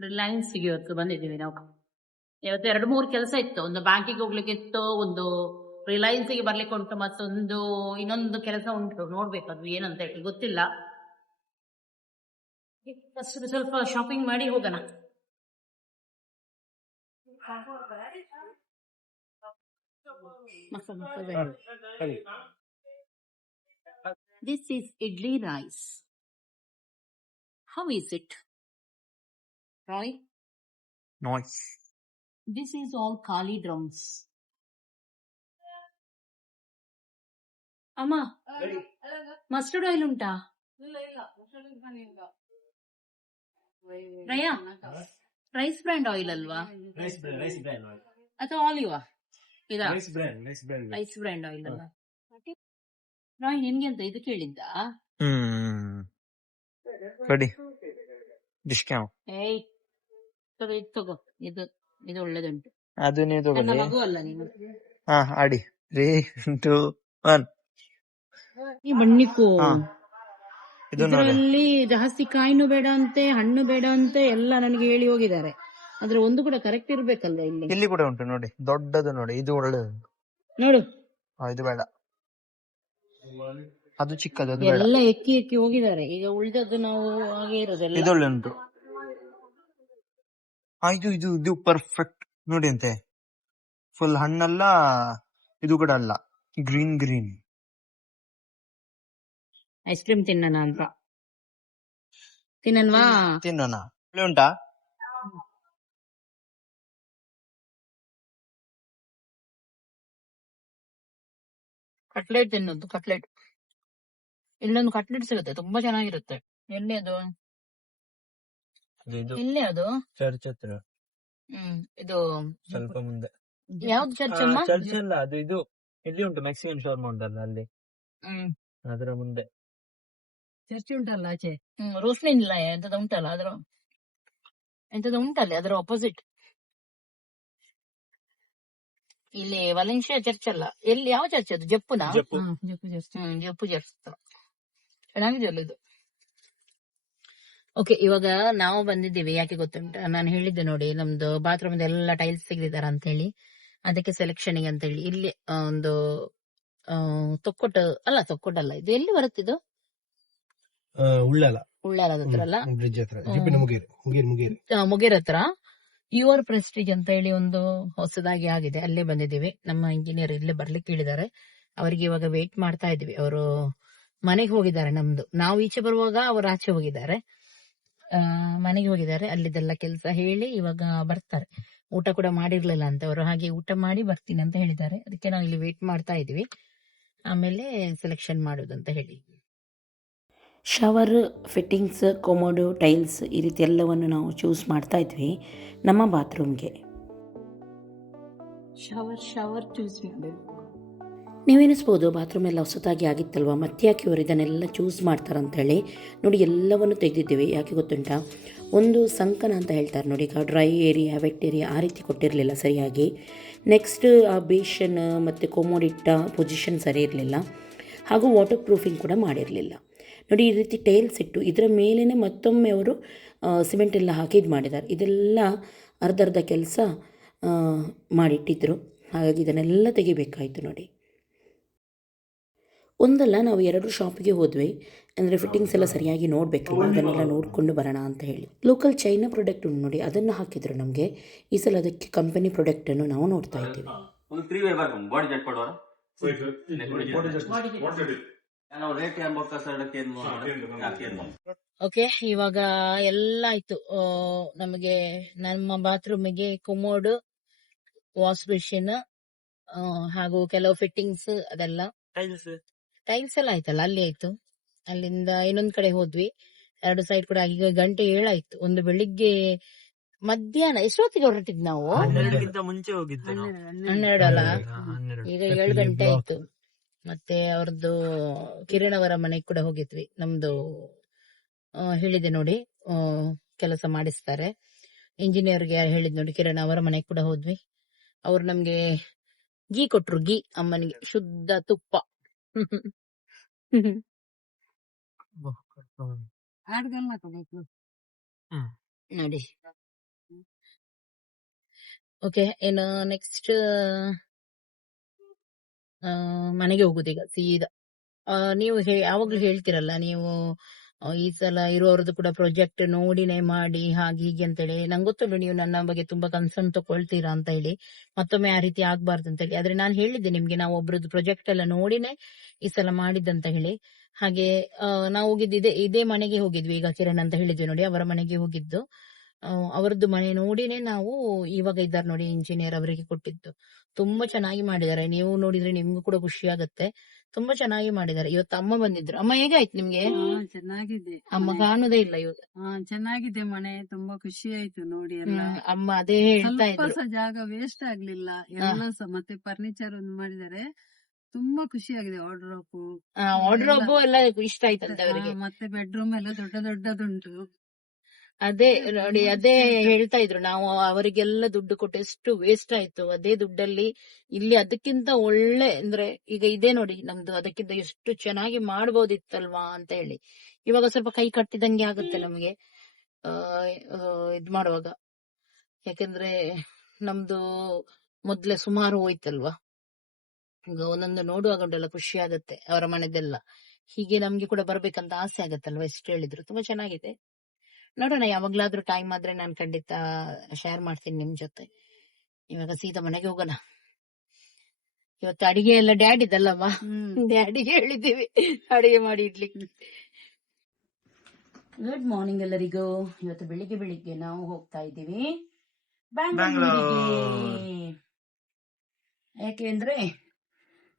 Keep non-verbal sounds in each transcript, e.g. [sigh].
ರಿಲಯನ್ಸ್ಗೆ ಇವತ್ತು ಬಂದಿದ್ದೀವಿ ನಾವು ಇವತ್ತು ಎರಡು ಮೂರು ಕೆಲಸ ಇತ್ತು ಒಂದು ಬ್ಯಾಂಕಿಗೆ ಹೋಗ್ಲಿಕ್ಕೆ ಇತ್ತು ಒಂದು ರಿಲಯನ್ಸ್ಗೆ ಬರ್ಲಿಕ್ಕೆ ಉಂಟು ಮತ್ತೊಂದು ಇನ್ನೊಂದು ಕೆಲಸ ಉಂಟು ನೋಡ್ಬೇಕು ಅದು ಏನಂತ ಹೇಳಿ ಗೊತ್ತಿಲ್ಲ ಫಸ್ಟ್ ಸ್ವಲ್ಪ ಶಾಪಿಂಗ್ ಮಾಡಿ ಹೋಗೋಣ This is idli rice How is it? Roy? Nice. This is all Kali drums. ಅಮ್ಮ ಮಸ್ಟರ್ಡ್ ಆಯಿಲ್ ಉಂಟಾ ರಯಾ ರೈಸ್ ಬ್ರ್ಯಾಂಡ್ ಆಯಿಲ್ ಅಲ್ವಾ. ಅಥವಾ ಆಲಿವಾ ಇದಾ. ರೈಸ್ ಬ್ರ್ಯಾಂಡ್ ಆಯಿಲ್ ಅಲ್ಲ ರಾಯ್ ನಿನ್ಗೆ ಅಂತ ಇದು ಕೇಳಿದ್ದ? ಹ್ಮ್. ಕಡಿ ಡಿಸ್ಕೌಂಟ್ ಏಯ್ ತಗೋ ಇದು ತಗೋ ಇದು ಇದು ಒಳ್ಳೇದುಂಟು ಅದು ನೀವು ನನ್ನ ತಗೊಳ್ಳಿ ಮಗು ಅಲ್ಲ ನೀವು ಹಾ ಆಡಿ ತ್ರೀ ಟು ಒನ್ ಈ ಬಣ್ಣಿಕ್ಕು ಹಾ ಇದು ನೋಡಿ ಇದರಲ್ಲಿ ಜಾಸ್ತಿ ಕಾಯಿನೂ ಬೇಡ ಅಂತೆ ಹಣ್ಣು ಬೇಡ ಅಂತೆ ಎಲ್ಲ ನನಗೆ ಹೇಳಿ ಹೋಗಿದ್ದಾರೆ ಆದ್ರೆ ಒಂದು ಕೂಡ ಕರೆಕ್ಟ್ ಇರ್ಬೇಕಲ್ಲ ಇಲ್ಲಿ ಇಲ್ಲಿ ಕೂಡ ಉಂಟು ನೋಡಿ ದೊಡ್ಡದು ನೋಡಿ ಇದು ಒಳ್ಳೇದು ನೋಡು ಹಾ, ಇದು ಬೇಡ ಅದು ಚಿಕ್ಕದು ಅದು ಬೇಡ ಎಲ್ಲ ಎಕ್ಕಿ ಎಕ್ಕಿ ಹೋಗಿದ್ದಾರೆ ಈಗ ಉಳಿದದ್ದು ನಾವು ಹಾಗೆ ಇರೋದೆಲ್ಲ ಇದು ಒಳ್ಳೆ ಉಂಟು ಆ, ಇದು ಇದು ಪರ್ಫೆಕ್ಟ್ ನೋಡಿ ಅಂತೆ. ಫುಲ್ ಹಣ್ಣಲ್ಲ ಇದು ಕೂಡ ಅಲ್ಲ. ಗ್ರೀನ್ ಗ್ರೀನ್ ಐಸ್ ಕ್ರೀಮ್ ತಿನ್ನೋಣ ಅಂತ. ತಿನ್ನಲ್ವಾ? ತಿನ್ನೋಣ. ಒಳ್ಳೆ ಉಂಟಾ? ಕಟ್ಲೆಟ್ ತಿನ್ನೋದು ಕಟ್ಲೆಟ್ ಇಲ್ಲೊಂದು ಕಟ್ಲೆಟ್ ಸಿಗುತ್ತೆ ತುಂಬಾ ಚೆನ್ನಾಗಿರುತ್ತೆ. ಎಲ್ಲಿ ಅದು ಅದು ಇದು ಎಲ್ಲಿ ಅದು? ಚರ್ಚ್ ಹತ್ರ. ಹ್ಮ್ ಇದು ಸ್ವಲ್ಪ ಮುಂದೆ. ಯಾವ್ದು ಚರ್ಚ್ ಅಮ್ಮ? ಚರ್ಚ್ ಅಲ್ಲ ಅದು ಇದು ಇಲ್ಲಿ ಉಂಟು ಮೆಕ್ಸಿಕನ್ ಶೋರ್ಮ ಉಂಟಲ್ಲ ಅಲ್ಲಿ. ಹ್ಮ್. ಅದರ ಮುಂದೆ. ಚರ್ಚ್ ಉಂಟಲ್ಲ ಆಚೆ? ಹ್ಮ್ ರೋಶ್ನಿ ಇಲ್ಲ ಎಂತದ ಉಂಟಲ್ಲ ಅದ್ರ? ಎಂತದ ಉಂಟಲ್ಲ ಅದರ ಆಪೋಸಿಟ್ ಇಲ್ಲಿ ವಲೆನ್ಶಿಯಾ ಚರ್ಚ್ ಅಲ್ಲ. ಎಲ್ಲಿ ಯಾವ ಚರ್ಚ್ ಅದು? ಜಪ್ಪುನಾ? ಜಪ್ಪು. ಹ್ಮ್ ಜಪ್ಪು ಚರ್ಚ್ ಹತ್ರ. ಚೆನ್ನಾಗಿದೆ ಅಲ್ಲ ಇದು? ಓಕೆ ಇವಾಗ ನಾವು ಬಂದಿದ್ದೀವಿ. ಯಾಕೆ ಗೊತ್ತುಂಟ? ನಾನು ಹೇಳಿದ್ದೆ ನೋಡಿ ನಮ್ದು ಬಾತ್ರೂಮ್ ಎಲ್ಲ ಟೈಲ್ಸ್ ತೆಗೆದಿದ್ದಾರೆ ಅಂತ ಹೇಳಿ ಅದಕ್ಕೆ ಸೆಲೆಕ್ಷನ್ ಅಂತ ಹೇಳಿ ಇಲ್ಲಿ ಒಂದು ತೊಕ್ಕೊಟ್ಟ ಅಲ್ಲ ತೊಕ್ಕೊಟ್ಟಲ್ಲ ಇದು ಎಲ್ಲಿ ಬರುತ್ತಿದ್ದು ಉಳ್ಳಾಲ. ಉಳ್ಳಾಲದ ಹತ್ರ ಅಲ್ಲ? ಬ್ರಿಡ್ಜ್ ಹತ್ರ. ಮುಗೇರಿ ಮುಗೇರಿ ಮುಗೇರಿ ಆ, ಮುಗೇರ್ ಹತ್ರ. ಯುವರ್ ಪ್ರೆಸ್ಟೀಜ್ ಅಂತ ಹೇಳಿ ಒಂದು ಹೊಸದಾಗಿ ಆಗಿದೆ. ಅಲ್ಲೇ ಬಂದಿದ್ದೀವಿ. ನಮ್ಮ ಇಂಜಿನಿಯರ್ ಇಲ್ಲೇ ಬರ್ಲಿಕ್ಕೆ ಹೇಳಿದ್ದಾರೆ. ಅವರಿಗೆ ಇವಾಗ ವೇಟ್ ಮಾಡ್ತಾ ಇದೀವಿ ಅವರು ಮನೆಗೆ ಹೋಗಿದ್ದಾರೆ ನಮ್ದು. ನಾವು ಈಚೆ ಬರುವಾಗ ಅವರು ಆಚೆ ಹೋಗಿದ್ದಾರೆ. ಮನೆಗೆ ಹೋಗಿದ್ದಾರೆ. ಅಲ್ಲಿದ್ದೆಲ್ಲ ಕೆಲಸ ಹೇಳಿ ಇವಾಗ ಬರ್ತಾರೆ. ಊಟ ಕೂಡ ಮಾಡಿರ್ಲಿಲ್ಲ ಅಂತ ಅವರು. ಹಾಗೆ ಊಟ ಮಾಡಿ ಬರ್ತೀನಿ ಅಂತ ಹೇಳಿದ್ದಾರೆ. ಅದಕ್ಕೆ ನಾವು ಇಲ್ಲಿ ವೇಟ್ ಮಾಡ್ತಾ ಇದೀವಿ ಆಮೇಲೆ ಸೆಲೆಕ್ಷನ್ ಅಂತ ಹೇಳಿ. ಶವರ್ ಫಿಟ್ಟಿಂಗ್ಸ್ ಕೊಮೋಡು ಟೈಲ್ಸ್ ಈ ರೀತಿ ಎಲ್ಲವನ್ನು ನಾವು ಚೂಸ್ ಮಾಡ್ತಾ ಇದ್ವಿ. ನಮ್ಮ ಬಾತ್ರೂಮ್ಗೆ ಶವರ್ ಶವರ್ ಚೂಸ್ ಮಾಡಬೇಕು ನೀವೆನಿಸ್ಬೋದು? ಬಾತ್ರೂಮ್ ಎಲ್ಲ ಹೊಸತಾಗಿ ಆಗಿತ್ತಲ್ವ? ಮತ್ತೆ ಯಾಕೆ ಇವರು ಇದನ್ನೆಲ್ಲ ಚೂಸ್ ಮಾಡ್ತಾರಂತೇಳಿ ನೋಡಿ ಎಲ್ಲವನ್ನು ತೆಗೆದಿದ್ದೇವೆ. ಯಾಕೆ ಗೊತ್ತುಂಟ? ಒಂದು ಸಂಕನ ಅಂತ ಹೇಳ್ತಾರೆ ನೋಡಿ. ಈಗ ಡ್ರೈ ಏರಿಯಾ ವೆಟ್ ಏರಿಯಾ ಆ ರೀತಿ ಕೊಟ್ಟಿರಲಿಲ್ಲ ಸರಿಯಾಗಿ. ನೆಕ್ಸ್ಟ್ ಆ ಬೇಷನ್ ಮತ್ತು ಕೊಮೋಡಿಟ್ಟ ಪೊಸಿಷನ್ ಸರಿ ಇರಲಿಲ್ಲ. ಹಾಗೂ ವಾಟರ್ ಪ್ರೂಫಿಂಗ್ ಕೂಡ ಮಾಡಿರಲಿಲ್ಲ. ನೋಡಿ ಈ ರೀತಿ ಟೈಲ್ಸ್ ಇಟ್ಟು ಇದರ ಮೇಲೇ ಮತ್ತೊಮ್ಮೆ ಅವರು ಸಿಮೆಂಟ್ ಎಲ್ಲ ಹಾಕಿ ಮಾಡಿದ್ದಾರೆ. ಇದೆಲ್ಲ ಅರ್ಧ ಅರ್ಧ ಕೆಲಸ ಮಾಡಿಟ್ಟಿದ್ದರು ಹಾಗಾಗಿ ಇದನ್ನೆಲ್ಲ ತೆಗಿಬೇಕಾಯಿತು ನೋಡಿ. ಒಂದಲ್ಲ ನಾವು ಎರಡು ಶಾಪಿಗೆ ಹೋದ್ವಿ. ಅಂದರೆ ಫಿಟ್ಟಿಂಗ್ಸ್ ಎಲ್ಲ ಸರಿಯಾಗಿ ನೋಡಬೇಕಲ್ಲ. ಅದನ್ನೆಲ್ಲ ನೋಡಿಕೊಂಡು ಬರೋಣ ಅಂತ ಹೇಳಿ. ಲೋಕಲ್ ಚೈನಾ ಪ್ರಾಡಕ್ಟ್ ಉಂಟು ನೋಡಿ ಅದನ್ನು ಹಾಕಿದ್ರು ನಮಗೆ. ಈ ಸಲ ಅದಕ್ಕೆ ಕಂಪನಿ ಪ್ರಾಡಕ್ಟನ್ನು ನಾವು ನೋಡ್ತಾ ಇದ್ದೀವಿ. ಒಂದು ತ್ರೀ ವೇ ಬರ್ಕೊಂಡು ಬಾಡಿ ಜೆಟ್ ಕೊಡುವ ನಾವು ರೇಟ್ ಏನ್ ಬೊಕ್ಕ ಸಡಕ್ಕೆ ಏನ್ ಯಾಕೆ ಏನ್ ಓಕೆ ಇವಾಗ ಎಲ್ಲ ಆಯ್ತು. ನಮಗೆ ನಮ್ಮ ಬಾತ್ರೂಮಿಗೆ ಕೊಮೋಡ್ ವಾಶ್ ಮಿಷಿನ್ ಹಾಗೂ ಕೆಲವು ಫಿಟ್ಟಿಂಗ್ಸ್ ಅದೆಲ್ಲ. ಟೈಲ್ಸ್ ಎಲ್ಲ ಆಯ್ತಲ್ಲ ಅಲ್ಲಿ ಆಯ್ತು. ಅಲ್ಲಿಂದ ಇನ್ನೊಂದ್ ಕಡೆ ಹೋದ್ವಿ. ಎರಡು ಸೈಡ್ ಕೂಡ ಈಗ ಗಂಟೆ ಏಳಾಯ್ತು. ಒಂದು ಬೆಳಿಗ್ಗೆ ಮಧ್ಯಾಹ್ನ ಎಷ್ಟೊತ್ತಿಗೆ ಹೊರಟಿದ್ ನಾವು? ಹನ್ನೆರಡಕ್ಕಿಂತ ಮುಂಚೆ ಹೋಗಿದ್ದು ನಾವು. ಹನ್ನೆರಡು ಅಲ್ಲ? ಈಗ ಏಳು ಗಂಟೆ ಆಯ್ತು. ಮತ್ತೆ ಅವ್ರದ್ದು ಕಿರಣ್ ಅವರ ಮನೆಗೆ ಕೂಡ ಹೋಗಿದ್ವಿ. ನಮ್ದು ಆ, ಹೇಳಿದೆ ನೋಡಿ ಆ, ಕೆಲಸ ಮಾಡಿಸ್ತಾರೆ. ಇಂಜಿನಿಯರ್ಗೆ ಹೇಳಿದ್ ನೋಡಿ ಕಿರಣ್ ಅವರ ಮನೆಗೆ ಕೂಡ ಹೋದ್ವಿ. ಅವ್ರು ನಮ್ಗೆ ಗೀ ಕೊಟ್ರು ಗೀ ಅಮ್ಮನಿಗೆ ಶುದ್ಧ ತುಪ್ಪ. Mhm. Mhm. ಹ್ಮ್. ನೋಡಿ. ಓಕೆ ಇನ್ನು ನೆಕ್ಸ್ಟ್ ಮನೆಗೆ ಹೋಗುದೀಗ ಸೀದಾ ಆ, ನೀವು ಹೇ ಯಾವಾಗ್ಲೂ ಹೇಳ್ತಿರಲ್ಲ ನೀವು ಈ ಸಲ ಇರೋರದ್ದು ಕೂಡ ಪ್ರಾಜೆಕ್ಟ್ ನೋಡಿನೇ ಮಾಡಿ, ಹಾಗೆ ಹೀಗೆ ಅಂತೇಳಿ. ನಂಗೆ ಗೊತ್ತುಂಟು, ನೀವು ನನ್ನ ಬಗ್ಗೆ ತುಂಬಾ ಕನ್ಸರ್ನ್ ತಗೊಳ್ತೀರಾ ಅಂತ ಹೇಳಿ. ಮತ್ತೊಮ್ಮೆ ಆ ರೀತಿ ಆಗ್ಬಾರ್ದು ಅಂತ ಹೇಳಿ. ಆದ್ರೆ ನಾನು ಹೇಳಿದ್ದೆ ನಿಮ್ಗೆ, ನಾವು ಒಬ್ರದ್ದು ಪ್ರಾಜೆಕ್ಟ್ ಎಲ್ಲ ನೋಡಿನೇ ಈ ಸಲ ಮಾಡಿದ್ದಂತ ಹೇಳಿ. ಹಾಗೆ ನಾವು ಹೋಗಿದ್ದು ಇದೇ ಇದೇ ಮನೆಗೆ ಹೋಗಿದ್ವಿ, ಈಗ ಕಿರಣ್ ಅಂತ ಹೇಳಿದ್ವಿ ನೋಡಿ, ಅವರ ಮನೆಗೆ ಹೋಗಿದ್ದು. ಅವರದ್ದು ಮನೆ ನೋಡಿನೇ ನಾವು ಇವಾಗ ಇದ್ದಾರೆ ನೋಡಿ ಇಂಜಿನಿಯರ್ ಅವರಿಗೆ ಕೊಟ್ಟಿದ್ದು. ತುಂಬಾ ಚೆನ್ನಾಗಿ ಮಾಡಿದ್ದಾರೆ. ನೀವು ನೋಡಿದ್ರೆ ನಿಮ್ಗೂ ಕೂಡ ಖುಷಿ ಆಗತ್ತೆ. ತುಂಬಾ ಚೆನ್ನಾಗಿ ಮಾಡಿದ್ದಾರೆ. ಇವತ್ತು ಅಮ್ಮ ಬಂದಿದ್ರು. ಅಮ್ಮ ಹೇಗಾಯ್ತು ನಿಮ್ಗೆ? ಹಾ, ಚೆನ್ನಾಗಿದೆ. ಅಮ್ಮ ಕಾಣೋದೇ ಇಲ್ಲ ಇವತ್ತು ಚೆನ್ನಾಗಿದೆ ಮನೆ. ತುಂಬಾ ಖುಷಿ ಆಯ್ತು ನೋಡಿ ಎಲ್ಲ. ಅಮ್ಮ ಅದೇ ಹೇಳ್ತಾ ಇದ್ರು. ಜಾಗ ವೇಸ್ಟ್ ಆಗ್ಲಿಲ್ಲ. ಎಲ್ಲ ಮತ್ತೆ ಫರ್ನಿಚರ್ ಒಂದು ಮಾಡಿದ್ದಾರೆ. ತುಂಬಾ ಖುಷಿ ಆಗಿದೆ ಆರ್ಡರ್ ಒಬ್ಬ ಎಲ್ಲ ಇಷ್ಟ ಆಯ್ತಂತೆ ಅವರಿಗೆ. ಮತ್ತೆ ಬೆಡ್ರೂಮ್ ಎಲ್ಲ ದೊಡ್ಡ ದೊಡ್ಡದುಂಟು. ಅದೇ ನೋಡಿ ಅದೇ ಹೇಳ್ತಾ ಇದ್ರು. ನಾವು ಅವರಿಗೆಲ್ಲ ದುಡ್ಡು ಕೊಟ್ಟು ಎಷ್ಟು ವೇಸ್ಟ್ ಆಯ್ತು. ಅದೇ ದುಡ್ಡಲ್ಲಿ ಇಲ್ಲಿ ಅದಕ್ಕಿಂತ ಒಳ್ಳೆ ಅಂದ್ರೆ ಈಗ ಇದೆ ನೋಡಿ ನಮ್ದು ಅದಕ್ಕಿಂತ ಎಷ್ಟು ಚೆನ್ನಾಗಿ ಮಾಡ್ಬೋದಿತ್ತಲ್ವಾ ಅಂತ ಹೇಳಿ. ಇವಾಗ ಸ್ವಲ್ಪ ಕೈ ಕಟ್ಟಿದಂಗೆ ಆಗುತ್ತೆ ನಮ್ಗೆ ಇದ್ ಮಾಡುವಾಗ. ಯಾಕಂದ್ರೆ ನಮ್ದು ಮೊದ್ಲೇ ಸುಮಾರು ಹೋಯ್ತಲ್ವಾ? ಈಗ ಒಂದೊಂದು ನೋಡುವಾಗ ಉಂಟಲ್ಲ ಖುಷಿ ಆಗತ್ತೆ ಅವರ ಮನೆದೆಲ್ಲ. ಹೀಗೆ ನಮ್ಗೆ ಕೂಡ ಬರ್ಬೇಕಂತ ಆಸೆ ಆಗತ್ತಲ್ವಾ ಎಷ್ಟು ಹೇಳಿದ್ರು. ತುಂಬಾ ಚೆನ್ನಾಗಿದೆ. ನೋಡೋಣ ಯಾವಾಗ್ಲಾದ್ರೂ ಟೈಮ್ ಆದ್ರೆ ನಾನು ಖಂಡಿತ ಶೇರ್ ಮಾಡ್ತೀನಿ ನಿಮ್ ಜೊತೆ. ಇವಾಗ ಸೀದಾ ಮನೆಗೆ ಹೋಗೋಣ. ಇವತ್ತು ಅಡಿಗೆ ಎಲ್ಲ ಡ್ಯಾಡ್ ಇದಲ್ಲವಾ ಡ್ಯಾಡಿಗೆ ಹೇಳಿದ್ದೀವಿ. ಅಡಿಗೆ ಮಾಡಿ ಇಡ್ಲಿಕ್ಕೆ. ಗುಡ್ ಮಾರ್ನಿಂಗ್ ಎಲ್ಲರಿಗೂ. ಇವತ್ತು ಬೆಳಿಗ್ಗೆ ಬೆಳಿಗ್ಗೆ ನಾವು ಹೋಗ್ತಾ ಇದ್ದೀವಿ. ಬ್ಯಾಂಗ್ಳೂರಿಗೆ ಯಾಕೆ ಅಂದ್ರೆ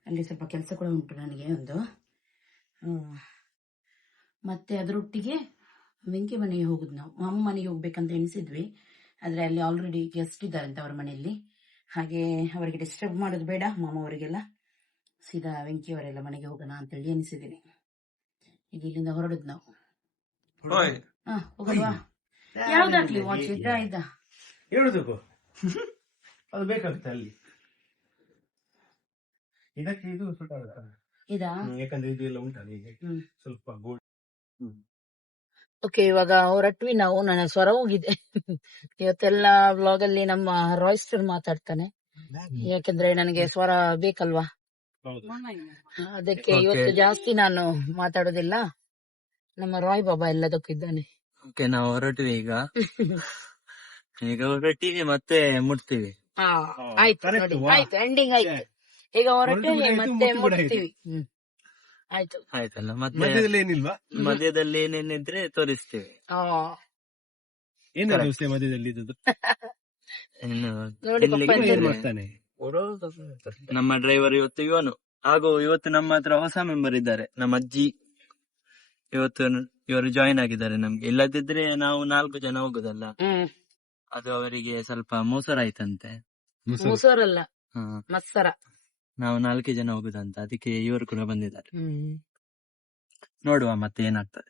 ಅಲ್ಲಿ ಸ್ವಲ್ಪ ಕೆಲಸ ಕೂಡ ಉಂಟು ನನಗೆ ಒಂದು. ಮತ್ತೆ ಅದರೊಟ್ಟಿಗೆ ವೆಂಕಿ ಮನೆಗೆ ಹೋಗುದು ನಾವು. ಅಮ್ಮ ಮನೆಗೆ ಹೋಗ್ಬೇಕಂತ ಎಣಿಸಿದ್ವಿ. ಆದ್ರೆ ಅಲ್ಲಿ ಆಲ್ರೆಡಿ ಗೆಸ್ಟ್ ಇದ್ದಾರಂತೆ ಅವರ ಮನೆಯಲ್ಲಿ. ಹಾಗೆ ಅವರಿಗೆ ಡಿಸ್ಟರ್ಬ್ ಮಾಡೋದು ಬೇಡ ಮಾಮ ಅವರಿಗೆಲ್ಲ. ಸೀದಾ ವೆಂಕಿ ಅವರೆಲ್ಲ ಮನೆಗೆ ಹೋಗೋಣ ಅಂತೇಳಿ ಎನಿಸಿದ್ದೀನಿ ಈಗ ಇಲ್ಲಿಂದ ಹೊರಡುದು ನಾವು. ಹಾ ಹೋಗಲ್ವಾ ಯಾವ್ದಾಗ್ಲಿ ವಾಚ್ ಇದ್ದ ಇದ್ದ ಹೇಳುದಕ್ಕೂ? ಅದು ಬೇಕಾಗುತ್ತೆ ಅಲ್ಲಿ. ಇದಕ್ಕೆ ಇದು ಸುಟ್ಟ ಇದಾ? ಯಾಕಂದ್ರೆ ಇದು ಎಲ್ಲ ಉಂಟಲ್ಲ ಈಗ. ಸ್ವಲ್ಪ ಗೋಲ್ಡ್ ಓಕೆ ಇವಾಗ ಹೊರಟ್ವಿ ನಾವು. ನನ್ನ ಸ್ವರ ಹೋಗಿದೆ ಇವತ್ತೆಲ್ಲ ಬ್ಲಾಗ್ ಅಲ್ಲಿ ನಮ್ಮ ರಾಯ್ಸ್ಟರ್ ಮಾತಾಡ್ತಾನೆ. ಯಾಕಂದ್ರೆ ನನಗೆ ಸ್ವರ ಬೇಕಲ್ವಾ? ಹೌದು. ಅದಕ್ಕೆ ಇವತ್ತು ಜಾಸ್ತಿ ನಾನು ಮಾತಾಡೋದಿಲ್ಲ. ನಮ್ಮ ರಾಯ್ ಬಾಬಾ ಎಲ್ಲದಕ್ಕೂ ಇದ್ದಾನೆ. ಓಕೆ ನಾವು ಹೊರಟಿವಿ ಈಗ. [laughs] ಈಗ ಹೊರಟಿವಿ ಮತ್ತೆ ಮುಟ್ತೀವಿ. ಆಯ್ತು ನೋಡಿ ಆಯ್ತು ಎಂಡಿಂಗ್ ಆಯ್ತು. ಈಗ ಮತ್ತೆ ಮುಟ್ತೀವಿ. ಆಯ್ತು. ಆಯ್ತಲ್ಲ ಮತ್ತೆ ಮಧ್ಯದಲ್ಲಿ ಏನಿಲ್ವಾ? ಮಧ್ಯದಲ್ಲಿ ಏನೇನಿದ್ರೆ ತೋರಿಸ್ತೀವಿ. ಆ, ಏನ ವ್ಯವಸ್ಥೆ ಮಧ್ಯದಲ್ಲಿ ಇದ್ದದ್ದು? ಇನ್ನು ನೋಡಿ ಪಪ್ಪ ಏನ್ ಮಾಡ್ತಾನೆ? ನಮ್ಮ ಡ್ರೈವರ್ ಇವತ್ತು ಇವನು. ಹಾಗೂ ಇವತ್ತು ನಮ್ಮ ಹತ್ರ ಹೊಸ ಮೆಂಬರ್ ಇದ್ದಾರೆ. ನಮ್ಮ ಅಜ್ಜಿ. ಇವತ್ತು ಇವರು ಜಾಯಿನ್ ಆಗಿದ್ದಾರೆ ನಮ್ಗೆ. ಇಲ್ಲದಿದ್ರೆ ನಾವು ನಾಲ್ಕು ಜನ ಹೋಗುದಲ್ಲ. ಹ್ಮ್. ಅದು ಅವರಿಗೆ ಸ್ವಲ್ಪ ಮೋಸರ. ಆಯ್ತಂತೆ ಮೋಸರಲ್ಲ ಮತ್ಸರ ನಾವು ನಾಲ್ಕೇ ಜನ ಹೋಗುದಂತ. ಅದಕ್ಕೆ ಇವರು ಕೂಡ ಬಂದಿದ್ದಾರೆ. ನೋಡುವ ಮತ್ತೆ ಏನಾಗ್ತದೆ.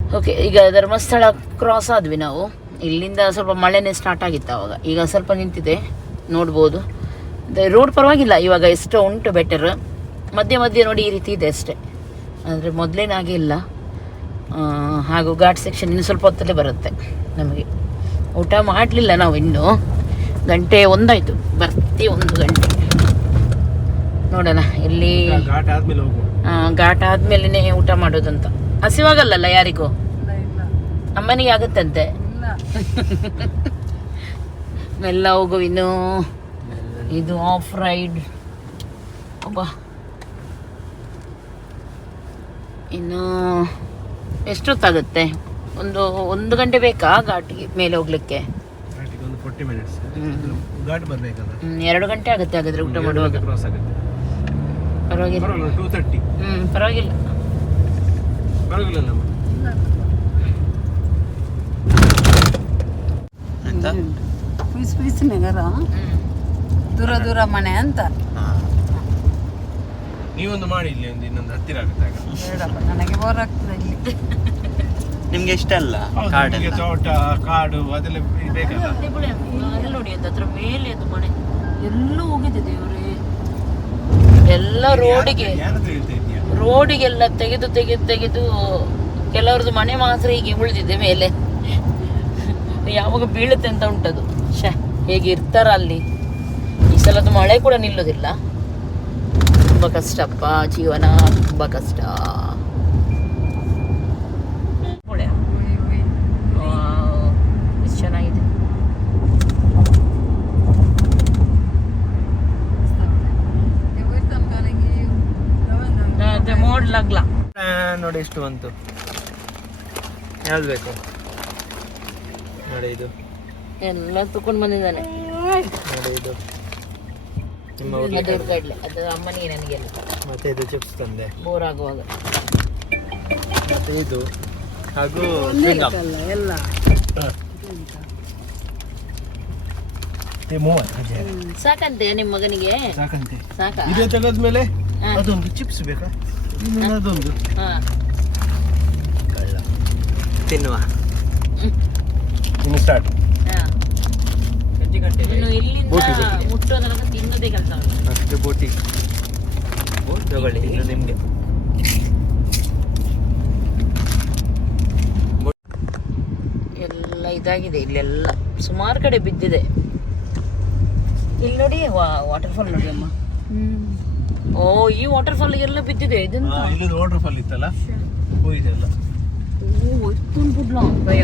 ಓಕೆ ಈಗ ಧರ್ಮಸ್ಥಳ ಕ್ರಾಸ್ ಆದ್ವಿ ನಾವು. ಇಲ್ಲಿಂದ ಸ್ವಲ್ಪ ಮಳೆನೇ ಸ್ಟಾರ್ಟ್ ಆಗಿತ್ತು ಅವಾಗ. ಈಗ ಸ್ವಲ್ಪ ನಿಂತಿದೆ. ನೋಡ್ಬೋದು. ರೋಡ್ ಪರವಾಗಿಲ್ಲ. ಇವಾಗ ಎಷ್ಟೋ ಉಂಟು ಬೆಟರ್ ಮಧ್ಯೆ ಮಧ್ಯೆ ನೋಡಿ ಈ ರೀತಿ ಇದೆ ಅಷ್ಟೇ. ಅಂದರೆ ಮೊದಲೇನಾಗೆ ಇಲ್ಲ. ಹಾಗೂ ಘಾಟ್ ಸೆಕ್ಷನ್ ಇನ್ನು ಸ್ವಲ್ಪ ಹೊತ್ತಲ್ಲೇ ಬರುತ್ತೆ ನಮಗೆ. ಊಟ ಮಾಡಲಿಲ್ಲ ನಾವು ಇನ್ನೂ. ಗಂಟೆ ಒಂದಾಯಿತು. ಬರ್ತಿ ಒಂದು ಗಂಟೆ. ನೋಡೋಣ ಇಲ್ಲಿ ಘಾಟ್ ಆದ್ಮೇಲೆ ಊಟ ಮಾಡೋದಂತ. ಹಸಿವಾಗಲ್ಲಲ್ಲ ಯಾರಿಗೂ? ಅಮ್ಮನಿಗೆ ಆಗುತ್ತಂತೆ? ಇಲ್ಲ. [laughs] ಮೆಲ್ಲ ಹೋಗು ಇನ್ನು. ಇದು ಆಫ್ ರೈಡ್ ಒಬ್ಬ ಇನ್ನು ಎಷ್ಟೊತ್ತಾಗುತ್ತೆ? ಒಂದು ಒಂದು ಗಂಟೆ ಬೇಕಾ ಘಾಟಿಗೆ ಮೇಲೆ ಹೋಗ್ಲಿಕ್ಕೆ? ಎರಡು ಗಂಟೆ ಆಗುತ್ತೆ ಹಾಗಾದ್ರೆ ಊಟ ಮಾಡುವಾಗ. ಕ್ರಾಸ್ ಆಗುತ್ತೆ. ಪರವಾಗಿಲ್ಲ ಪರವಾಗಿಲ್ಲ ಟೂ ತರ್ಟಿ ಹ್ಮ್ ಪರವಾಗಿಲ್ಲ ಪರವಾಗಿಲ್ಲ ನಮ್ಮ ಪೀಸ್ ಪೀಸ್ ನಗರ ದೂರ ದೂರ ಮನೆ ಅಂತ ನೀವೊಂದು ಮಾಡಿ ಇಲ್ಲಿ ಒಂದು ಇನ್ನೊಂದು ಹತ್ತಿರ ಆಗುತ್ತೆ ಆಗ ಬೇಡಪ್ಪ ನನಗೆ ಬೋರ್ ಆಗ್ತದೆ ಇಲ್ಲಿ ನಿಮ್ಗೆ ಇಷ್ಟ ಅಲ್ಲ ಹೌದು, ಕಾಡ್ ನಿಮ್ಗೆ ತೋಟ ಕಾಡು ಅದೆಲ್ಲ ಬೇಕಲ್ಲ ನೋಡಿ ಅಂತ ಅದ್ರ ಮೇಲೆ ಅದು ಮನೆ ಎಲ್ಲೂ ಹೋಗಿದೆ ದೇವ್ರೆ ಎಲ್ಲ ರೋಡಿಗೆ ರೋಡಿಗೆಲ್ಲ ತೆಗೆದು ತೆಗೆದು ತೆಗೆದು ಕೆಲವ್ರದ್ದು ಮನೆ ಮಾತ್ರ ಹೀಗೆ ಉಳಿದಿದೆ ಮೇಲೆ. ಯಾವಾಗ ಬೀಳುತ್ತೆ ಅಂತ ಉಂಟದು. ಶ ಹೇಗೆ ಇರ್ತಾರ ಅಲ್ಲಿ? ಈ ಸಲದ ಮಳೆ ಕೂಡ ನಿಲ್ಲೋದಿಲ್ಲ. ತುಂಬ ಕಷ್ಟಪ್ಪ ಜೀವನ ತುಂಬ ಕಷ್ಟ ಒಳ್ಳೆ ಎಷ್ಟು ಚೆನ್ನಾಗಿದೆ ಅದೇ ನೋಡಿ ಇಷ್ಟು ಬಂತು. ಯಾವ್ದು ಬೇಕು ನೋಡಿ ಇದು. ಎಲ್ಲ ತಗೊಂಡು ಬಂದಿದ್ದಾನೆ. ನೋಡಿ ಇದು. ನಿಮ್ಮ ಹುಡುಗಿ ಅದು ಅಮ್ಮನಿಗೆ ನನಗೆಲ್ಲ. ಮತ್ತೆ ಇದು ಚಿಪ್ಸ್ ತಂದೆ. ಬೋರ್ ಆಗುವಾಗ. ಮತ್ತೆ ಇದು. ಹಾಗೂ ಎಲ್ಲ. ಸಾಕಂತೆ ನಿಮ್ಮ ಮಗನಿಗೆ. ಸಾಕಂತೆ. ಸಾಕ? ಇದು ತೆಗೆದ್ಮೇಲೆ. ಅದೊಂದು ಚಿಪ್ಸ್ ಬೇಕಾ? ಅದೊಂದು ಹಾ. ಕಳ್ಳ ತಿನ್ನುವ. ಇನ್ನು ಸ್ಟಾರ್ಟ್ ಇನ್ನು ಇಲ್ಲಿಂದ ಬೋಟಿ. ಮುಟ್ಟೋ ತನಕ ತಿನ್ನೋದೇ ಕೆಲಸ ಅಷ್ಟು ಬೋಟಿ. ತಗೊಳ್ಳಿ. ಇದು ನಿಮ್ಗೆ. ಎಲ್ಲ ಇದಾಗಿದೆ ಇಲ್ಲೆಲ್ಲ ಸುಮಾರು ಕಡೆ ಬಿದ್ದಿದೆ. ಇಲ್ಲಿ ನೋಡಿ ವಾಟರ್ ಫಾಲ್ ನೋಡಿ ಅಮ್ಮ. ಓ ಈ ವಾಟರ್ ಫಾಲ್ ಎಲ್ಲ ಬಿದ್ದಿದೆ. ಇಲ್ಲೊಂದು ವಾಟರ್ ಫಾಲ್ ಇತ್ತಲ್ಲ? ಓ ಬಿಡ್ಲ ಭಯ.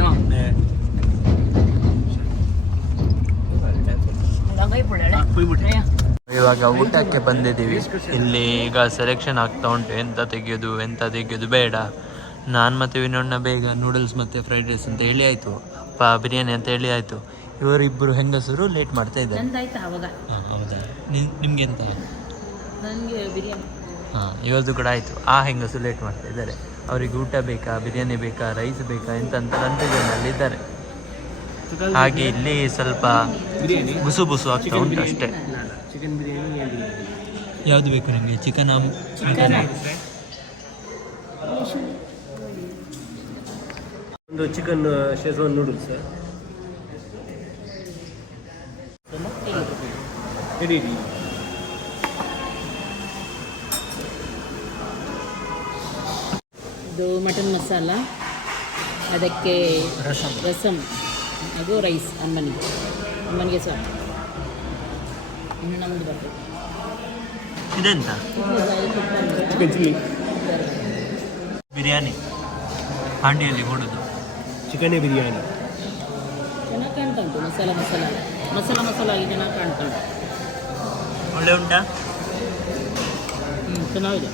ಇವಾಗ ಊಟಕ್ಕೆ ಬಂದಿದ್ದೀವಿ. ಇಲ್ಲಿ ಈಗ ಸೆಲೆಕ್ಷನ್ ಆಗ್ತಾ ಉಂಟು. ಎಂತ ತೆಗೆಯೋದು ಎಂತ ತೆಗೆಯೋದು ಬೇಡ. ನಾನು ಮತ್ತು ವಿನೋಣ್ಣ ಬೇಗ ನೂಡಲ್ಸ್ ಮತ್ತು ಫ್ರೈಡ್ ರೈಸ್ ಅಂತ ಹೇಳಿ ಆಯಿತು. ಪಾ ಬಿರಿಯಾನಿ ಅಂತ ಹೇಳಿ ಆಯಿತು. ಇವರಿಬ್ಬರು ಹೆಂಗಸರು ಲೇಟ್ ಮಾಡ್ತಾ ಇದ್ದಾರೆ. ಹೌದಾ? ನಿಮ್ಗೆ ಎಂತ ನನಗೆ ಬಿರಿಯಾನಿ. ಹಾಂ ಇವತ್ತು ಕೂಡ ಆಯಿತು. ಆ ಹೆಂಗಸು ಲೇಟ್ ಮಾಡ್ತಾ ಇದ್ದಾರೆ. ಅವರಿಗೆ ಊಟ ಬೇಕಾ ಬಿರಿಯಾನಿ ಬೇಕಾ ರೈಸ್ ಬೇಕಾ ಎಂತ ಅಂತ ಕನ್ಫ್ಯೂಷನ್ ಇದ್ದಾರೆ. ಹಾಗೆ ಇಲ್ಲಿ ಸ್ವಲ್ಪ ಬುಸು ಬುಸು ಆಗ್ತಾ ಉಂಟು ಅಷ್ಟೇ. ಚಿಕನ್ ಬಿರಿಯಾನಿ ಯಾವುದು ಬೇಕು ನಿಮಗೆ? ಚಿಕನ್ ಒಂದು ಚಿಕನ್ ಶೇಜ್ವಾನ್ ನೂಡಲ್ಸ್ ಇಡಿ ಇದು ಮಟನ್ ಮಸಾಲ ಅದಕ್ಕೆ ರಸಂ. ಅದು ರೈಸ್ ಅಮ್ಮನಿಗೆ. ಅಮ್ಮನಿಗೆ ಸಹ ಇನ್ನು ನಮ್ಮದು ಬರ್ತದೆ. ಇದೆಂತ? ಬಿರಿಯಾನಿ. ಹಾಂಡಿಯಲ್ಲಿ ಹೊಡೋದು ಚಿಕನ್ ಬಿರಿಯಾನಿ. ಚೆನ್ನಾಗಿ ಕಾಣ್ತಾ ಉಂಟು ಮಸಾಲ ಮಸಾಲ. ಮಸಾಲ ಮಸಾಲ ಆಗಿ ಚೆನ್ನಾಗಿ ಕಾಣ್ತಾ ಉಂಟು. ಒಳ್ಳೆ ಉಂಟಾ? ಹ್ಞೂ ಚೆನ್ನಾಗಿದೆ.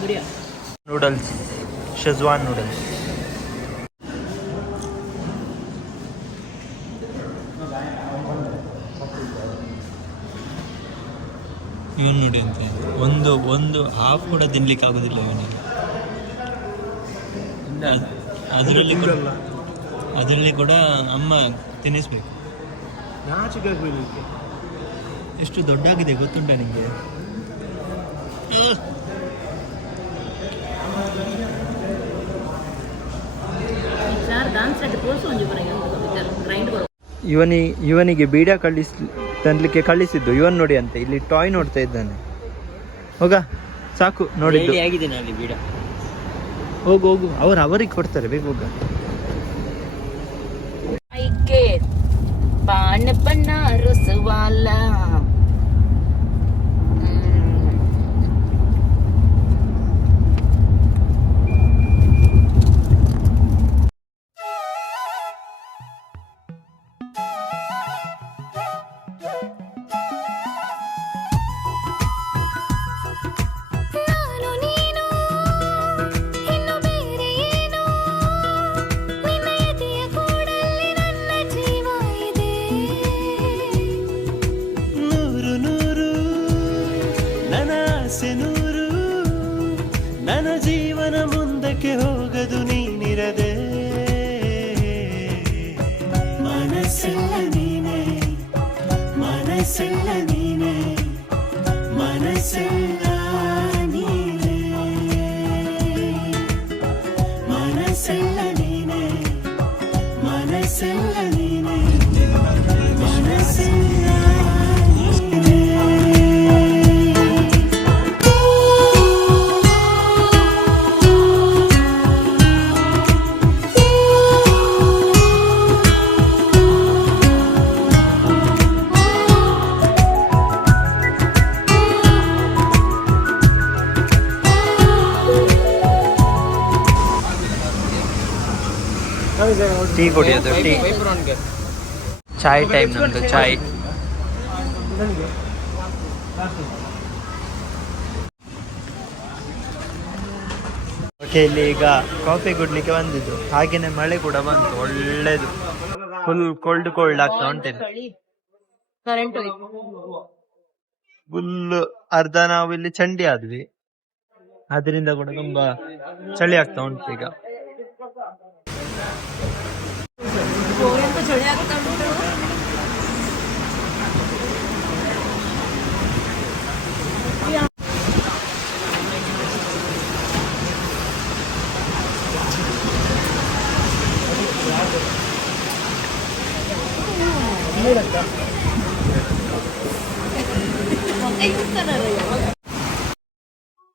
ಬಿರಿಯಾನಿ. ನೂಡಲ್ಸ್ ಶೆಜ್ವಾನ್ ನೂಡಲ್ಸ್ ಇವನು ನೋಡಿ ಅಂತ. ಒಂದು ಒಂದು ಹಾಫ್ ಕೂಡ ತಿನ್ಲಿಕ್ಕೆ ಆಗೋದಿಲ್ಲ ಇವನಿಗೆ. ಅದರಲ್ಲಿ ಕೂಡ ಅದರಲ್ಲಿ ಕೂಡ ಅಮ್ಮ ತಿನ್ನಿಸ್ಬೇಕು. ಎಷ್ಟು ದೊಡ್ಡಾಗಿದೆ ಗೊತ್ತುಂಟ ನಿಮಗೆ ಇವನಿ ಇವನಿಗೆ ಬೀಡ ಕಳಿಸ್ ತನ್ಲಿಕ್ಕೆ ಕಳಿಸಿದ್ದು ಇವನ್ ನೋಡಿ ಅಂತ ಇಲ್ಲಿ ಟಾಯ್ ನೋಡ್ತಾ ಇದ್ದಾನೆ. ಹೋಗ ಸಾಕು ನೋಡಿದ್ದು. ಆಗಿದೆ ಅಲ್ಲಿ ಬೀಡ? ಹೋಗು ಹೋಗು. ಅವ್ರು ಅವರಿಗೆ ಕೊಡ್ತಾರೆ ಬೇಗ ಹೋಗ. ಬಣ್ಣ ಕುಡಿಯೋದು ಟೀ ಚಾಯ್ ಟೈಮ್ ನಮ್ದು ಚಾಯ್ ಓಕೆ ಇಲ್ಲಿ ಈಗ ಕಾಫಿ ಕುಡ್ಲಿಕ್ಕೆ ಬಂದಿದ್ದು. ಹಾಗೇನೆ ಮಳೆ ಕೂಡ ಬಂತು ಒಳ್ಳೇದು. ಫುಲ್ ಕೋಲ್ಡ್ ಕೋಲ್ಡ್ ಆಗ್ತಾ ಉಂಟೇನು ಫುಲ್ ಅರ್ಧ ನಾವು ಇಲ್ಲಿ ಚಂಡಿ ಆದ್ವಿ. ಅದರಿಂದ ಕೂಡ ತುಂಬಾ ಚಳಿ ಆಗ್ತಾ ಉಂಟು ಈಗ. ಉಂಟು.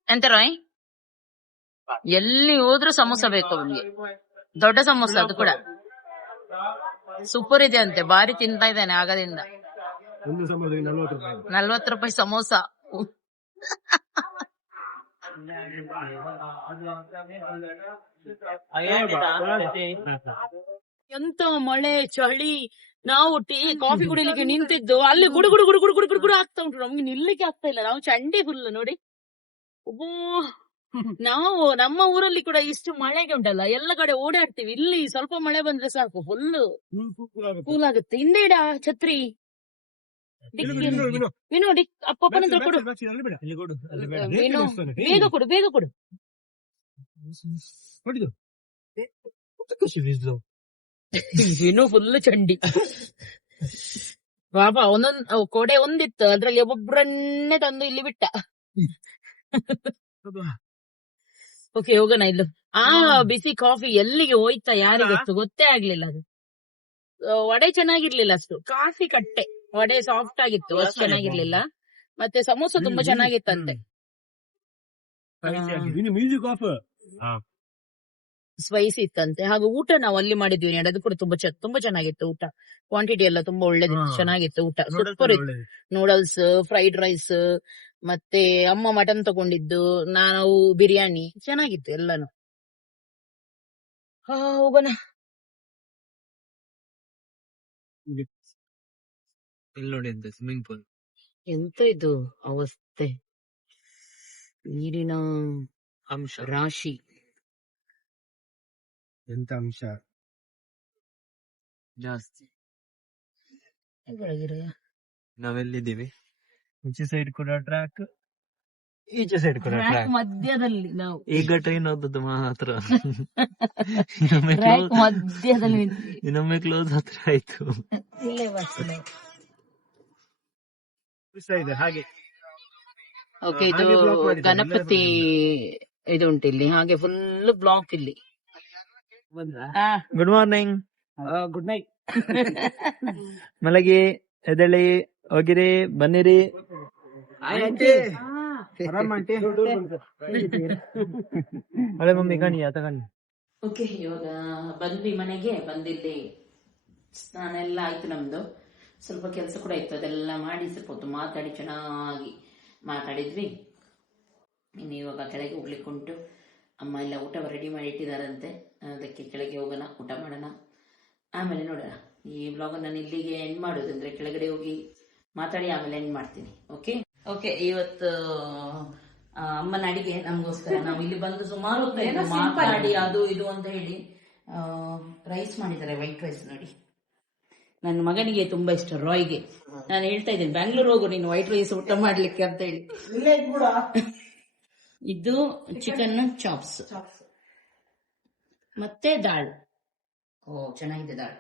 ಎಂತ ರಾಯ್? ಎಲ್ಲಿ ಹೋದ್ರು ಸಮೋಸ ಬೇಕು ಅವನಿಗೆ ದೊಡ್ಡ ಸಮೋಸ ಅದು ಕೂಡ. ಸೂಪರ್ ಇದೆ ಅಂತೆ ಬಾರಿ ತಿಂತಾ ಇದ್ದಾನೆ ಆಗದಿಂದ. ಒಂದು ನಲ್ವತ್ತು ರೂಪಾಯಿ. ನಲ್ವತ್ತು ರೂಪಾಯಿ ಸಮೋಸ. ಎಂತ ಮಳೆ ಚಳಿ ನಾವು ಟೀ ಕಾಫಿ ಕುಡಿಲಿಕ್ಕೆ ನಿಂತಿದ್ದು ಅಲ್ಲಿ ಗುಡು ಗುಡು ಗುಡು ಗುಡು ಗುಡು ಗುಡು ಗುಡು ಆಗ್ತಾ ಉಂಟು. ನಮ್ಗೆ ನಿಲ್ಲಕ್ಕೆ ಆಗ್ತಾ ಇಲ್ಲ. ನಾವು ಚಂಡಿ ಫುಲ್ ನೋಡಿ. ಒಬ್ಬೋ ನಾವು ನಮ್ಮ ಊರಲ್ಲಿ ಕೂಡ ಇಷ್ಟು ಮಳೆಗೆ ಉಂಟಲ್ಲ ಎಲ್ಲ ಕಡೆ ಓಡಾಡ್ತೀವಿ. ಇಲ್ಲಿ ಸ್ವಲ್ಪ ಮಳೆ ಬಂದ್ರೆ ಸಾಕು ಫುಲ್ ಕೂಲ್ ಆಗುತ್ತೆ. ಹಿಂದೆ ಇಡ ಛತ್ರಿ. ಅಪ್ಪನ ಹತ್ರ ಕೊಡು. ಬೇಗ ಕೊಡು ಬೇಗ ಕೊಡು. ವಿನು ಫುಲ್ ಚಂಡಿ. ಬಾಬಾ ಒಂದೊಂದ್ ಕೊಡೆ ಒಂದಿತ್ತು ಅದ್ರಲ್ಲಿ ಒಬ್ಬೊಬ್ರನ್ನೇ ತಂದು ಇಲ್ಲಿ ಬಿಟ್ಟ. ಓಕೆ ಹೋಗೋಣ ಇಲ್ಲ. ಆ ಬಿಸಿ ಕಾಫಿ ಎಲ್ಲಿಗೆ ಹೋಯ್ತಾ ಯಾರಿಗೆ ಗೊತ್ತು ಗೊತ್ತೇ ಆಗ್ಲಿಲ್ಲ ಅದು. ವಡೆ ಚೆನ್ನಾಗಿರ್ಲಿಲ್ಲ ಅಷ್ಟು. ಕಾಫಿ ಕಟ್ಟೆ. ವಡೆ ಸಾಫ್ಟ್ ಆಗಿತ್ತು ಅಷ್ಟು ಚೆನ್ನಾಗಿರ್ಲಿಲ್ಲ. ಮತ್ತೆ ಸಮೋಸ ತುಂಬಾ ಚೆನ್ನಾಗಿತ್ತಂತೆ. ಇನ್ನು ಮ್ಯೂಸಿಕ್ ಆಫ್. ಸ್ಪೈಸಿ ಇತ್ತಂತೆ ಹಾಗೂ ಊಟ ನಾವು ಅಲ್ಲಿ ಮಾಡಿದ್ವಿ ನೋಡಿ ಅದು ಕೂಡ ತುಂಬಾ ಚೆ- ತುಂಬಾ ಚೆನ್ನಾಗಿತ್ತು ಊಟ. ಕ್ವಾಂಟಿಟಿ ಎಲ್ಲ ತುಂಬಾ ಒಳ್ಳೇದಿತ್ತು ಚೆನ್ನಾಗಿತ್ತು ಊಟ. ಸೂಪರ್ ಇತ್ತು. ನೂಡಲ್ಸ್ ಫ್ರೈಡ್ ರೈಸ್ ಮತ್ತೆ ಅಮ್ಮ ಮಟನ್ ತಗೊಂಡಿದ್ದು ನಾವು ಬಿರಿಯಾನಿ. ಚೆನ್ನಾಗಿತ್ತು ಎಲ್ಲಾನು. ಹಾ ಹೋಗೋಣ. ನೋಡಿ ಅಂತ ಸ್ವಿಮ್ಮಿಂಗ್ ಪೂಲ್ ಎಂತ ಇದು? ಅವಸ್ಥೆ. ನೀರಿನ ಅಂಶ. ರಾಶಿ. ಎಂತ ಅಂಶ ಜಾಸ್ತಿ ನಾವೆಲ್ಲಿದ್ದೀವಿ? ಈಚೆ ಸೈಡ್ ಕೂಡ ಟ್ರ್ಯಾಕ್ ಈಚೆ ಸೈಡ್ ಕೂಡ ಟ್ರ್ಯಾಕ್ ಮಧ್ಯದಲ್ಲಿ ನಾವು. ಈಗ ಟ್ರೈನ್ ಹೋದದ್ದು ಮಾತ್ರ. ಮಧ್ಯದಲ್ಲಿ. ಇನ್ನೊಮ್ಮೆ ಕ್ಲೋಸ್ ಹತ್ರ ಆಯ್ತು. ಇದೆ ಹಾಗೆ. ಓಕೆ ಇದು ಗಣಪತಿ ಇದು ಉಂಟು ಇಲ್ಲಿ ಹಾಗೆ ಫುಲ್ ಬ್ಲಾಕ್ ಇಲ್ಲಿ. ಗುಡ್ ಮಾರ್ನಿಂಗ್ ಗುಡ್ ನೈಟ್ ಮಲಗಿ ಎದಳಿ ಹೋಗಿರಿ ಬನ್ನಿರಿ. ಹಳೆ ಮಮ್ಮಿ ಕಣಿ ತಗಣಿ ಓಕೆ ಇವಾಗ ಬಂದ್ವಿ ಮನೆಗೆ ಬಂದಿಲ್ಲಿ ಸ್ನಾನ ಎಲ್ಲ ಆಯ್ತು ನಮ್ದು. ಸ್ವಲ್ಪ ಕೆಲಸ ಕೂಡ ಇತ್ತು ಅದೆಲ್ಲ ಮಾಡಿ ಸ್ವಲ್ಪ ಹೊತ್ತು ಮಾತಾಡಿ ಚೆನ್ನಾಗಿ ಮಾತಾಡಿದ್ವಿ. ಇನ್ನು ಇವಾಗ ಕೆಳಗೆ ಹೋಗ್ಲಿಕ್ಕೆ ಉಂಟು ಅಮ್ಮ ಎಲ್ಲ ಊಟ ರೆಡಿ ಮಾಡಿ ಇಟ್ಟಿದಾರಂತೆ. ಅದಕ್ಕೆ ಕೆಳಗೆ ಹೋಗೋಣ ಊಟ ಮಾಡೋಣ. ಆಮೇಲೆ ನೋಡೋಣ. ಈ ಬ್ಲಾಗ್ ನಾನು ಇಲ್ಲಿಗೆ ಎಂಡ್ ಮಾಡೋದು ಅಂದ್ರೆ ಕೆಳಗಡೆ ಹೋಗಿ ಮಾತಾಡಿ ಆಮೇಲೆ ಎಂಡ್ ಮಾಡ್ತೀನಿ. ಓಕೆ ಓಕೆ ಇವತ್ತು ಅಮ್ಮನ ಅಡಿಗೆ ನಮಗೋಸ್ಕರ. ನಾವು ಇಲ್ಲಿ ಬಂದು ಸುಮಾರು ಮಾತಾಡಿ ಅದು ಇದು ಅಂತ ಹೇಳಿ ರೈಸ್ ಮಾಡಿದ್ದಾರೆ ವೈಟ್ ರೈಸ್ ನೋಡಿ. ನನ್ನ ಮಗನಿಗೆ ತುಂಬಾ ಇಷ್ಟ ರಾಯ್ಗೆ. ನಾನು ಹೇಳ್ತಾ ಇದ್ದೇನೆ ಬ್ಯಾಂಗ್ಳೂರ್ ಹೋಗು ನೀನು ವೈಟ್ ರೈಸ್ ಊಟ ಮಾಡ್ಲಿಕ್ಕೆ ಅಂತ ಹೇಳಿ. ಇದು ಚಿಕನ್ ಚಾಪ್ಸ್ ಮತ್ತೆ ದಾಳ್. ಓ ಚೆನ್ನಾಗಿದೆ ದಾಳ್.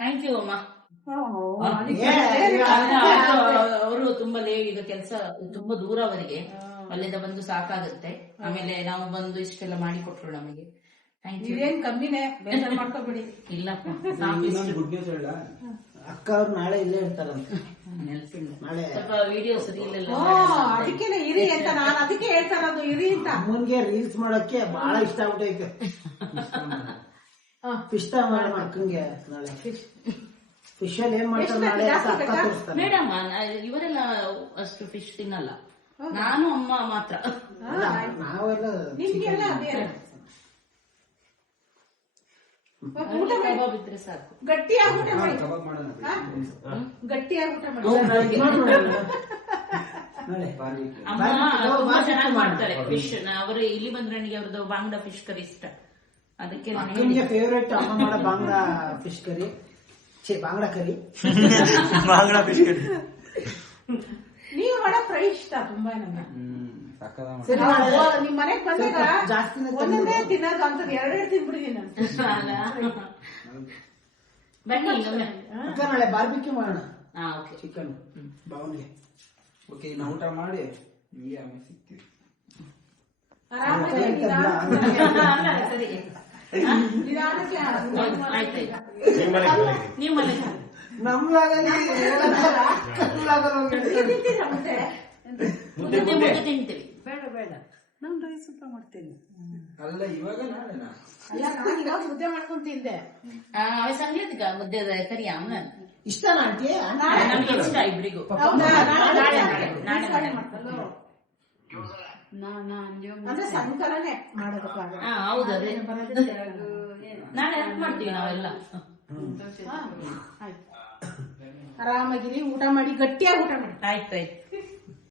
ಥ್ಯಾಂಕ್ ಯು ಅಮ್ಮ. ಅವರು ತುಂಬಾ ಲೇ ಇದು ಕೆಲಸ ತುಂಬಾ ದೂರ ಅವರಿಗೆ. ಅಲ್ಲಿಂದ ಬಂದು ಸಾಕಾಗುತ್ತೆ. ಆಮೇಲೆ ನಾವು ಬಂದು ಇಷ್ಟೆಲ್ಲ ಮಾಡಿ ಕೊಟ್ರು ನಮಗೆ ಥ್ಯಾಂಕ್ ಯು ಕಮ್ಮಿನೇ ಬೇಜಾರ್ ಮಾಡ್ಕೋಬೇಡಿ. ಇಲ್ಲಪ್ಪ ನ್ಯೂಸ್ ಇಷ್ಟು. ಅಕ್ಕ ಅವ್ರು ನಾಳೆ ಇಲ್ಲೇ ಇರ್ತಾರಂತೆ. ನಾಳೆ ವಿಡಿಯೋಸ್ ಅದಕ್ಕೇನೆ ಇರಿ ಅಂತ ನಾನು ಅದಕ್ಕೆ ಹೇಳ್ತಾ ಇರೋದು ಇರಿ ಅಂತ. ಅಮ್ಮನ್ಗೆ ರೀಲ್ಸ್ ಮಾಡಕ್ಕೆ ಬಹಳ ಇಷ್ಟ ಆಗ್ಬಿಟ್ಟೈತೆ. ಫಿಶ್ ಮಾಡೋಣ ಅಕ್ಕಂಗೆ ನಾಳೆ. ಫಿಶ್. ಅಲ್ಲಿ ಏನ್ ಮಾಡ್ತಾರೆ ನಾಳೆ ಅಂತ ಅಕ್ಕ ತೋರಿಸ್ತಾರೆ. ಮೇಡಮ್ ಇವರೆಲ್ಲ ಅಷ್ಟು ಫಿಶ್ ತಿನ್ನಲ್ಲ. ನಾನು ಅಮ್ಮ ಮಾತ್ರ. ನಾವೆಲ್ಲ ನಿಮ್ಗೆಲ್ಲ ಊಟ ಕಬಾಬ್ ಇದ್ರೆ ಸಾಕು. ಗಟ್ಟಿಯಾಗಿ ಊಟ ಮಾಡಿ. ಕಬಾಬ್ ಮಾಡೋಣ ಗಟ್ಟಿಯಾಗಿ ಊಟ ಮಾಡಿ. ನಾಳೆ ಅಮ್ಮ ಬಾರ್ಬಿ- ತುಂಬಾ ಚೆನ್ನಾಗಿ ಮಾಡ್ತಾರೆ? ಫಿಶ್. ಅವರು ಇಲ್ಲಿ ಬಂದ್ರೆ ನನಗೆ ಅವ್ರದ್ದು ಬಾಂಗ್ಡಾ ಫಿಶ್ ಕರಿ ಇಷ್ಟ. ಅದಕ್ಕೆ ನಾನು ಫೇವರೇಟ್ ಅಮ್ಮ ಮಾಡೋ ಬಾಂಗ್ಲಾ ಫಿಶ್ ಕರಿ. ಛೇ bangda curry. [laughs] Bangda fish curry. [laughs] ನೀವು ಮಾಡೋ ಫ್ರೈ ಇಷ್ಟ ತುಂಬಾ ನಮ್ಗೆ. ನಿಮ್ ಮನೆಗ್ ಬಂದಾಗ ಸ್ವಲ್ಪ ಜಾಸ್ತಿನೇ ತಂದು ಒಂದೊಂದೇ ಬಿಡು. ತಿನ್ನೋದು ಅಂತದ್ ಎರಡೆರಡು ತಿನ್ಬಿಡಿದೀನಿ ನಾನು. ಬನ್ನಿ ಇನ್ನೊಮ್ಮೆ. ಅಕ್ಕ ನಾಳೆ ಬಾರ್ಬಿಕ್ಯೂ ಮಾಡೋಣ. ಹಾ ಓಕೆ ಚಿಕನ್ ಬಾವನ್ಗೆ. ಓಕೆ ಇನ್ನು ಊಟ ಮಾಡಿ ನಿಮಗೆ ಆಮೇಲೆ ಸಿಗ್ತೀವಿ. ಮುದ್ದೆ ತಿಂತೀವಿ. ಬೇಡ. ನಾನು ರೈಸ್ ಊಟ ಮಾಡ್ತೇನೆ. ಅಲ್ಲ ಇವಾಗ ನಾಳೆನಾ ಅಲ್ಲ ನಾನು ಇವಾಗ ಮುದ್ದೆ ಮಾಡ್ಕೊಂಡ್ ತಿಂದೆ. ಅವ ಮುದ್ದೆ ಕರಿ ಅವನ ಇಷ್ಟನಾ ಆಂಟಿ ನಮ್ಗೆ ಇಷ್ಟ ಇಬ್ರಿಗೂ? ನಾಳೆ ನಾಳೆ ನಾಳೆ ನಾಳೆ ನಾಳೆ ನಾಳೆ ಮಾಡ್ಕೊಳ್ಳೋ. ನಾ- ನಾನ್ ಅಂದ್ರೆ ಸಾಯಂಕಾಲನೇ ಮಾಡೋದಕ್ಕಾಗ ಹಾ ಹೌದು ಅದೇ. ನಾಳೆ ಹೆಲ್ಪ್ ಮಾಡ್ತೀವಿ ನಾವೆಲ್ಲ? ಆರಾಮಾಗಿರಿ ಊಟ ಮಾಡಿ ಗಟ್ಟಿಯಾಗಿ ಊಟ ಮಾಡಿ. ಆಯ್ತು ಆಯ್ತು.